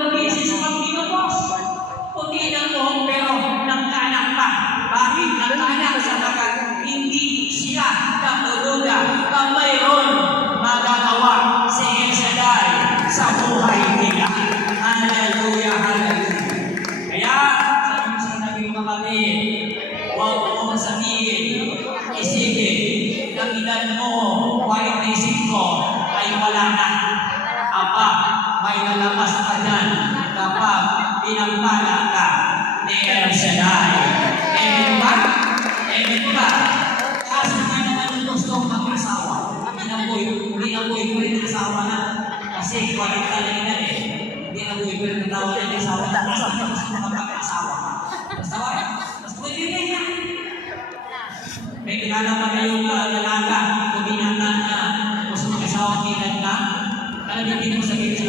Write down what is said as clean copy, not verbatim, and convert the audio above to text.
dalawang beses pang pinupos. Puti na po, pero nagkaanak pa. Bakit nagkaanak sapagkat hindi sila natuluga na mayroon magagawa si El Shaddai sa buhay nila. Hallelujah, hallelujah. Kaya, sabi ko sa naging kapatid, huwag mong sabihin, isipin, ang edad mo, 45 ay wala na. Apa, may nalabas ka dyan kapag pinagpala ka ni El Shaddai. Amen ba? Amen ba? Kaso nga naman gusto mag-asawa. Hindi na boyfriend asawa na. Kasi kwalit ka lang na eh. Hindi na boyfriend ang tawag ng asawa na. Basta mag-asawa ka. Basta pwede na yan. May kilala pa kayong dalaga o binata na gusto mag-asawa kilan ka. Alam mo, hindi mo sabihin